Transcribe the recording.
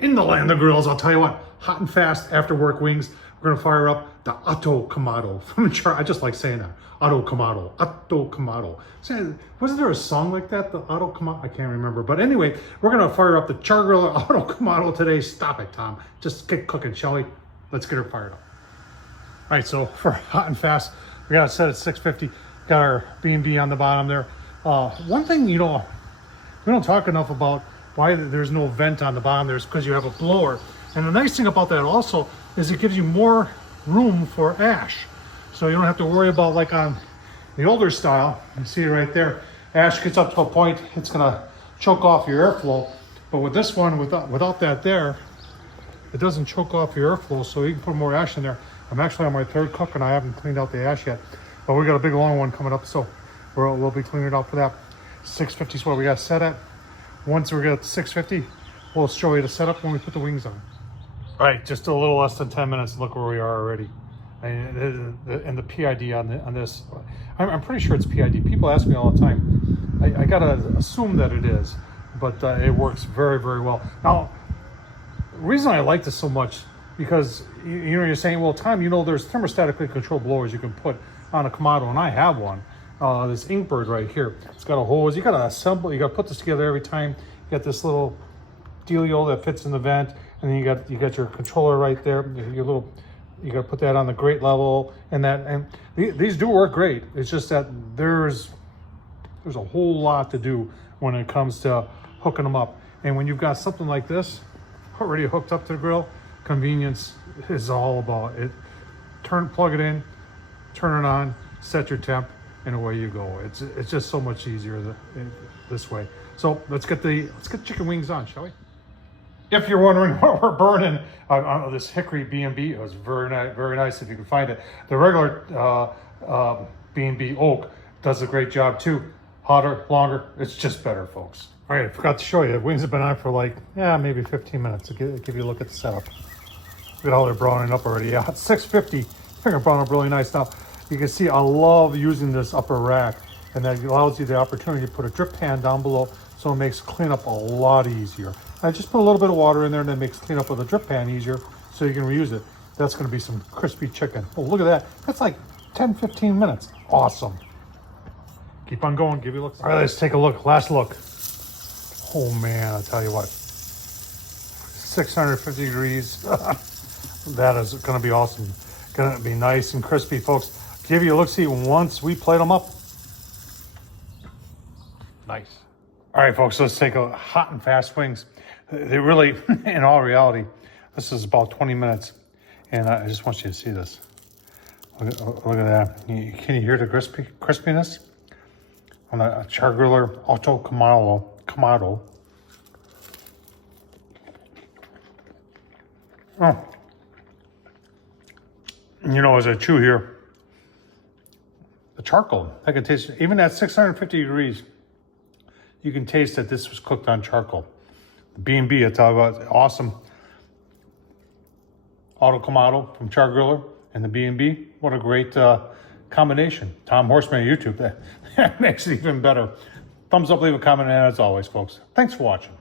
In the land of grills, I'll tell you what, hot and fast after work wings, we're gonna fire up the Kamado from Char. I just like saying that. Kamado. Wasn't there a song like that? The Kamado? I can't remember. But anyway, we're gonna fire up the Char-Griller Kamado today. Stop it, Tom. Just get cooking, shall we? Let's get her fired up. All right, so for hot and fast, we got it set at 650. Got our B&B on the bottom there. One thing, we don't talk enough about why there's no vent on the bottom there is because you have a blower. And the nice thing about that also is it gives you more room for ash. So you don't have to worry about, like on the older style, you see it right there, ash gets up to a point, it's gonna choke off your airflow. But with this one, without that there, it doesn't choke off your airflow, so you can put more ash in there. I'm actually on my third cook and I haven't cleaned out the ash yet. But we got a big long one coming up, so we'll be cleaning it out for that. 650 is what we got set at. Once we get to 650, we'll show you the setup when we put the wings on. All right, just a little less than 10 minutes. Look where we are already. And the PID on this, I'm pretty sure it's PID. People ask me all the time. I gotta assume that it is, but it works very, very well. Now, the reason I like this so much, because you're saying, well, Tom, there's thermostatically controlled blowers you can put on a Kamado, and I have one. This Inkbird right here. It's got a hose. You gotta assemble. You gotta put this together every time. You got this little dealio that fits in the vent, and then you got your controller right there. You gotta put that on the grate level, and these do work great. It's just that there's a whole lot to do when it comes to hooking them up. And when you've got something like this already hooked up to the grill, convenience is all about it. Plug it in, turn it on, set your temp, and away you go. It's just so much easier this way. So let's get chicken wings on, shall we? If you're wondering what we're burning on this hickory B&B, it was very nice if you can find it. The regular B&B oak does a great job too. Hotter, longer, it's just better, folks. All right, I forgot to show you. The wings have been on for like, maybe 15 minutes to give you a look at the setup. Look at how they're browning up already. Yeah, it's 650. I think they're browning up really nice now. You can see I love using this upper rack, and that allows you the opportunity to put a drip pan down below, so it makes cleanup a lot easier. I just put a little bit of water in there, and that makes cleanup with a drip pan easier, so you can reuse it. That's gonna be some crispy chicken. Oh, look at that. That's like 10, 15 minutes. Awesome. Keep on going, give you a look. All right, let's take a look, last look. Oh man, I'll tell you what. 650 degrees. That is gonna be awesome. Gonna be nice and crispy, folks. Give you a look-see once we plate them up. Nice. All right, folks, let's take a hot and fast wings. They really, in all reality, this is about 20 minutes. And I just want you to see this. Look at that. Can you hear the crispiness? On the Char-Griller Kamado. Oh. As I chew here, the charcoal, I can taste it. Even at 650 degrees, you can taste that this was cooked on charcoal. The B&B, I tell you what, awesome. Kamado from Char-Griller and the B&B, what a great combination. Tom Horsman on YouTube, that makes it even better. Thumbs up, leave a comment, and as always, folks, thanks for watching.